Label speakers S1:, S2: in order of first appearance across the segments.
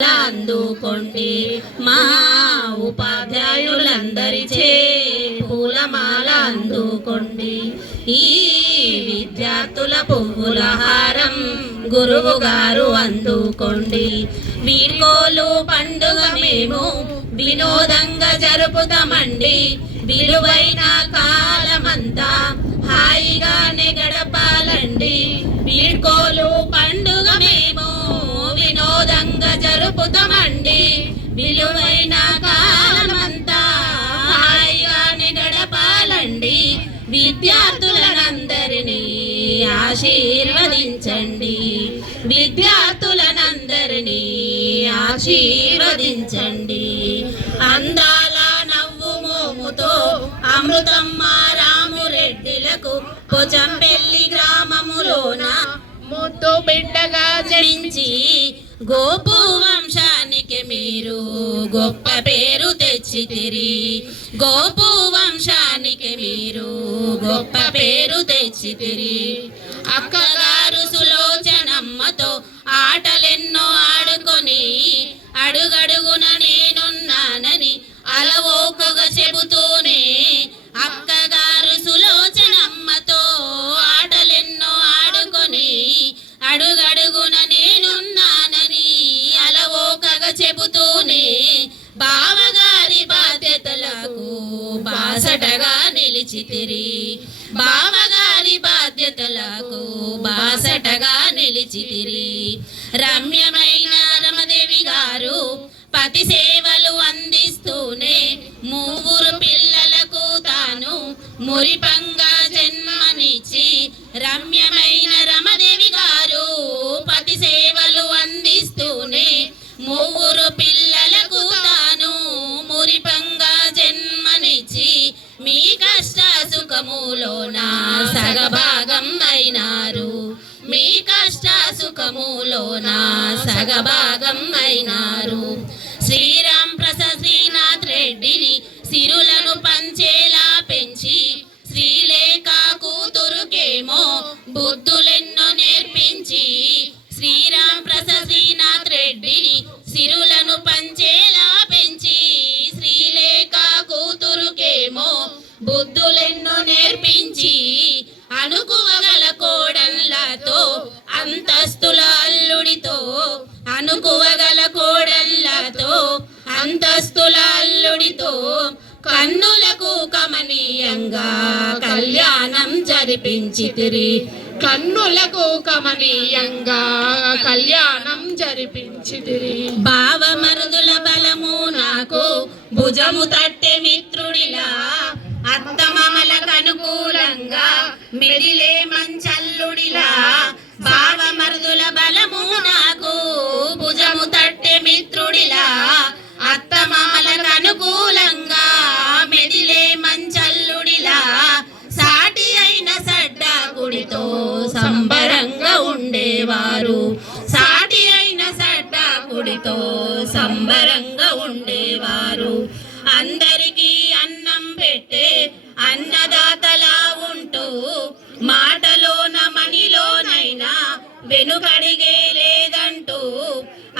S1: అందుకోండి మా ఉపాధ్యాయులందరిచే పూలమాల అందుకోండి ఈ విద్యార్థుల పువ్వుల హారం గురువు గారు అందుకోండి వీడ్కోలు పండుగ మేము వినోదంగా జరుపుతామండి. విలువైన కాలమంతా హాయి విద్యార్థులనందరినీ ఆశీర్వదించండి. విద్యార్థులనందరినీ ఆశీర్వదించండి. అందాల నవ్వు మోముతో అమృతమ్మ రామురెడ్డిలకు కొచంపల్లి గ్రామములోన
S2: ముద్దు బిడ్డగా
S1: జనించి గోపు వంశానికి మీరు గొప్ప పేరు తెచ్చితిరి. గోపు వంశానికి మీరు గొప్ప పేరు తెచ్చితిరి. అక్కగారు సులోచనమ్మతో ఆటలే బాసటగా నిలిచితిరి. బావగారి బాధ్యతలకు బాసటగా నిలిచితిరి. రమ్యమైన రమదేవి గారు పతిసే సగభాగం అయినారు మీ కష్ట సుఖములోన సగభాగం అయినారు అనుకువగల కోడళ్ళతో అంతస్తుల అల్లుడితో కన్నులకు కమనీయంగా కళ్యాణం జరిపించితిరి.
S2: కన్నులకు కమనీయంగా కళ్యాణం జరిపించిదిరి
S1: భావమరుదుల బలము నాకు భుజము తట్టె మిత్రుడిలా అత్తమమలకు అనుకూలంగా మెదిలే మంచల్లుడిలా భావమరుదుల బలము నాకు మిత్రుడిలా అత్తమామలకు అనుకూలంగా మెదిలే మంచల్లుడిలా? సాటి అయిన సడ్డా గుడితో సంబరంగా ఉండేవారు. సాటి అయిన సడ్డా గుడితో సంబరంగా ఉండేవారు. అందరికీ అన్నం పెట్టే అన్నదాతలా ఉంటూ మాటలోన మనిలోనైనా వెనుకడిగే లేదంటూ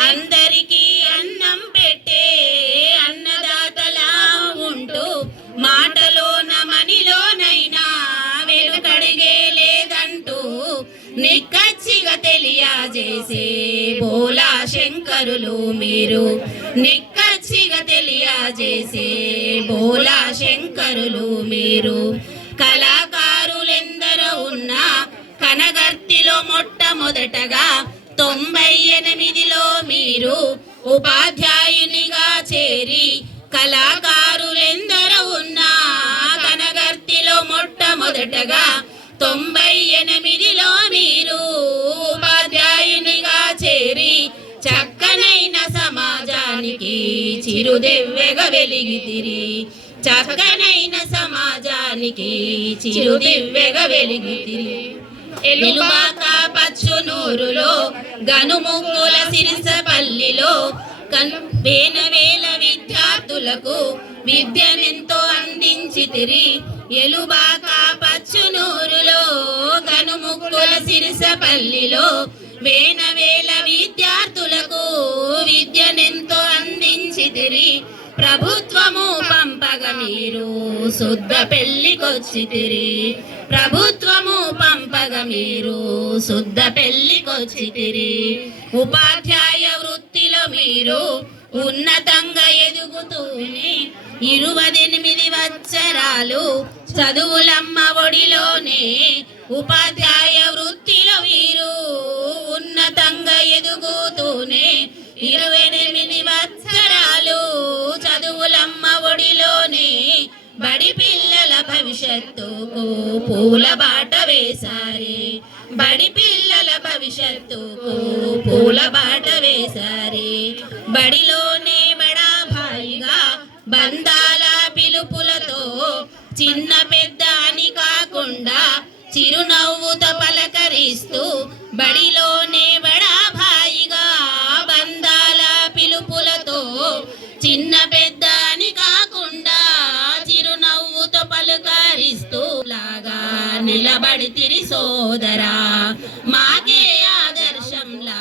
S1: అందరికీ వెనుకడిగే లేదంటూ నిక్కచ్చిగా తెలియజేసే బోలా శంకరులు మీరు. నిక్కచ్చిగా తెలియజేసే బోలా శంకరులు మీరు. కళాకారులెందరో ఉన్నా కనగర్తిలో మొట్టమొదటగా తొంభై ఎనిమిదిలో మీరు ఉపాధ్యాయునిగా చేరి కళాకారులెందరో ఉన్నా కనగర్తిలో మొట్టమొదటగా తొంభై ఎనిమిదిలో మీరు ఉపాధ్యాయునిగా చేరి చక్కనైన సమాజానికి చిరుదెవ్వెగా వెలిగితిరి. చక్కనైన సమాజానికి చిరుదివ్వెగా వెలిగితిరి. ఎలుబాక పచ్చునూరులో గనుముక్కుల సిరిసపల్లిలో కను వేల విద్యార్థులకు విద్యనెంతో అందించితిరి. ఎలుబాక సిరిసపల్లిలో వేనవేల వేల విద్యార్థులకు విద్యనెంతో అందించితిరి. ప్రభుత్వము పంపగ మీరు శుద్ధ పెళ్ళికొచ్చితిరి. ప్రభుత్వము పంపగ మీరు శుద్ధ పెళ్ళికొచ్చితిరి ఉపాధ్యాయ వృత్తిలో మీరు ఉన్నతంగా ఎదుగుతూనే ఇరువదెనిమిది వచ్చరాలు చదువులమ్మ ఒడిలోనే ఉపాధ్యాయ వృత్తిలో వీరు ఉన్నతంగా ఎదుగుతూనే ఇరవై ఎనిమిది వత్సరాలు చదువులమ్మ ఒడిలోనే బడి పిల్లల భవిష్యత్తుకు పూల బాట వేశారే. బడి పిల్లల భవిష్యత్తుకు పూల బాట వేశారే. బడిలోనే బడా భాయిగా బంధాల పిలుపులతో చిన్న పెద్ద అని కాకుండా చిరునవ్వుతో పలకరిస్తూ బడిలోనే బడా భాయిగా బంధాల పిలుపులతో చిన్న పెద్ద అని కాకుండా చిరునవ్వుతో పలుకరిస్తూ లాగా నిలబడి తిరి సోదరా.